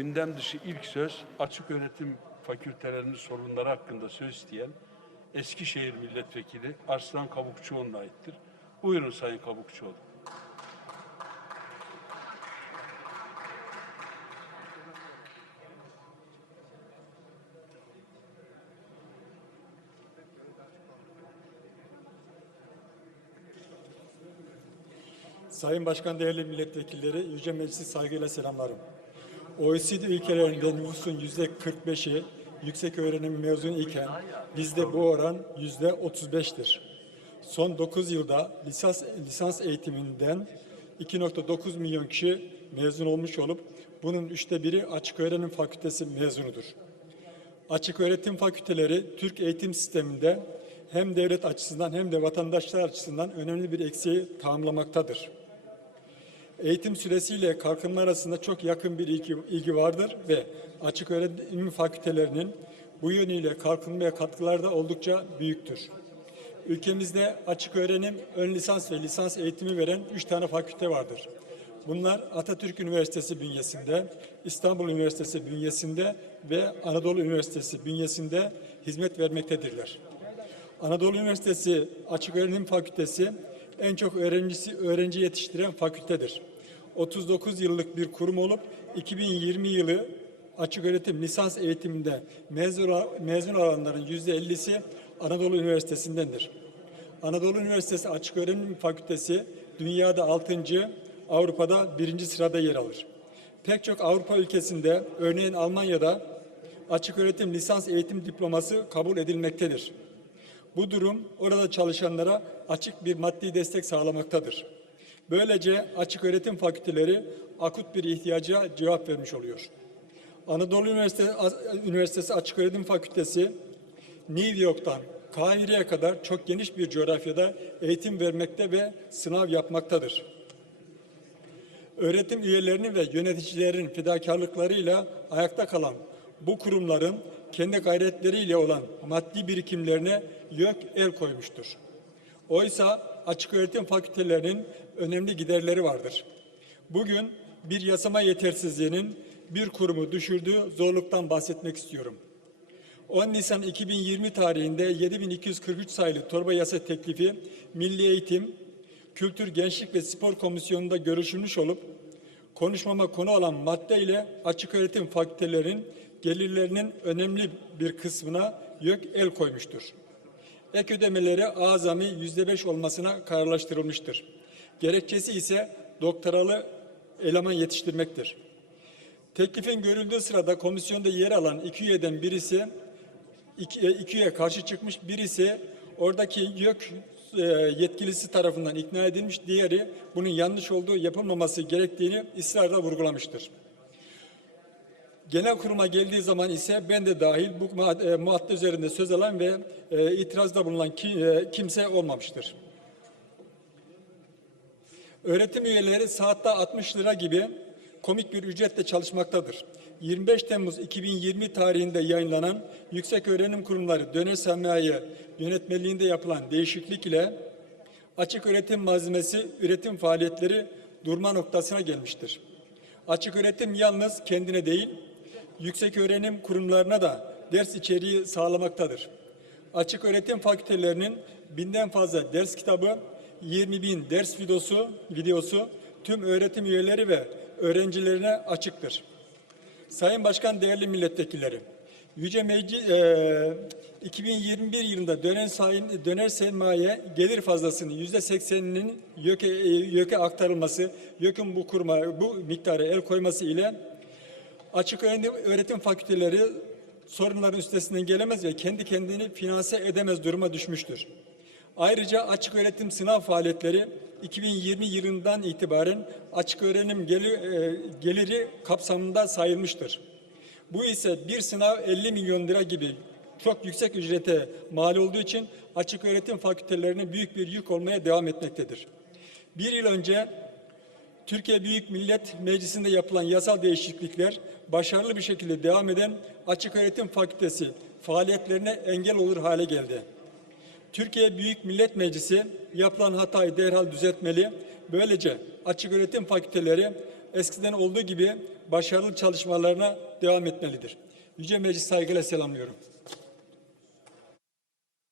gündem dışı ilk söz açık öğretim fakültelerinin sorunları hakkında söz isteyen Eskişehir Milletvekili Arslan Kabukçuoğlu'na aittir. Buyurun Sayın Kabukçuoğlu. Sayın Başkan, değerli milletvekilleri, Yüce Meclisi saygıyla selamlarım. OECD ülkelerinde nüfusun yüzde 45'i yüksek öğrenim mezunu iken bizde bu oran yüzde 35'tir. Son 9 yılda lisans, lisans eğitiminden 2.9 milyon kişi mezun olmuş olup bunun üçte biri açık öğrenim fakültesi mezunudur. Açık öğretim fakülteleri Türk eğitim sisteminde hem devlet açısından hem de vatandaşlar açısından önemli bir eksiği tamamlamaktadır. Eğitim süresiyle kalkınma arasında çok yakın bir ilgi, ilgi vardır ve açık öğretim fakültelerinin bu yönüyle kalkınmaya katkıları da oldukça büyüktür. Ülkemizde açık öğrenim, ön lisans ve lisans eğitimi veren üç tane fakülte vardır. Bunlar Atatürk Üniversitesi bünyesinde, İstanbul Üniversitesi bünyesinde ve Anadolu Üniversitesi bünyesinde hizmet vermektedirler. Anadolu Üniversitesi Açık Öğrenim Fakültesi en çok öğrencisi öğrenci yetiştiren fakültedir. 39 yıllık bir kurum olup 2020 yılı açık öğretim lisans eğitiminde mezun, mezun olanların %50'si Anadolu Üniversitesi'ndendir. Anadolu Üniversitesi Açık Öğrenim Fakültesi dünyada 6. Avrupa'da 1. sırada yer alır. Pek çok Avrupa ülkesinde örneğin Almanya'da açık öğretim lisans eğitim diploması kabul edilmektedir. Bu durum orada çalışanlara açık bir maddi destek sağlamaktadır. Böylece açık öğretim fakülteleri akut bir ihtiyaca cevap vermiş oluyor. Anadolu Üniversitesi, Üniversitesi Açık Öğretim Fakültesi New York'tan Kahire'ye kadar çok geniş bir coğrafyada eğitim vermekte ve sınav yapmaktadır. Öğretim üyelerinin ve yöneticilerin fedakarlıklarıyla ayakta kalan bu kurumların kendi gayretleriyle olan maddi birikimlerine yok el koymuştur. Oysa açık öğretim fakültelerinin önemli giderleri vardır. Bugün bir yasama yetersizliğinin bir kurumu düşürdüğü zorluktan bahsetmek istiyorum. 10 Nisan 2020 tarihinde 7243 sayılı torba yasa teklifi Milli Eğitim, Kültür, Gençlik ve Spor Komisyonu'nda görüşülmüş olup konuşmama konu olan madde ile açık öğretim fakültelerinin gelirlerinin önemli bir kısmına yok el koymuştur. Ek ödemeleri azami yüzde beş olmasına kararlaştırılmıştır. Gerekçesi ise doktoralı eleman yetiştirmektir. Teklifin görüldüğü sırada komisyonda yer alan iki üyeden birisi iki, iki üye karşı çıkmış, birisi oradaki YÖK e, yetkilisi tarafından ikna edilmiş, diğeri bunun yanlış olduğu yapılmaması gerektiğini ısrarla vurgulamıştır. Genel kuruma geldiği zaman ise ben de dahil bu madde, madde üzerinde söz alan ve e, itirazda bulunan e, kimse olmamıştır. Öğretim üyeleri saatte 60 lira gibi komik bir ücretle çalışmaktadır. 25 Temmuz 2020 tarihinde yayınlanan Yüksek Öğrenim Kurumları Döner Sermaye Yönetmeliğinde yapılan değişiklik ile açık öğretim malzemesi üretim faaliyetleri durma noktasına gelmiştir. Açık öğretim yalnız kendine değil, yüksek öğrenim kurumlarına da ders içeriği sağlamaktadır. Açık öğretim fakültelerinin binden fazla ders kitabı, 20 bin ders videosu, videosu tüm öğretim üyeleri ve öğrencilerine açıktır. Sayın Başkan, değerli milletvekilleri, Yüce Meclis e, 2021 yılında döner, sayın, döner sermaye gelir fazlasının yüzde sekseninin YÖK'e, YÖK'e aktarılması, YÖK'ün bu kurma, bu miktara el koyması ile açık öğretim, fakülteleri sorunların üstesinden gelemez ve kendi kendini finanse edemez duruma düşmüştür. Ayrıca açık öğretim sınav faaliyetleri 2020 yılından itibaren açık öğrenim e, geliri kapsamında sayılmıştır. Bu ise bir sınav 50 milyon lira gibi çok yüksek ücrete mal olduğu için açık öğretim fakültelerine büyük bir yük olmaya devam etmektedir. Bir yıl önce Türkiye Büyük Millet Meclisi'nde yapılan yasal değişiklikler başarılı bir şekilde devam eden açık öğretim fakültesi faaliyetlerine engel olur hale geldi. Türkiye Büyük Millet Meclisi yapılan hatayı derhal düzeltmeli. Böylece açık öğretim fakülteleri eskiden olduğu gibi başarılı çalışmalarına devam etmelidir. Yüce Meclis saygıyla selamlıyorum.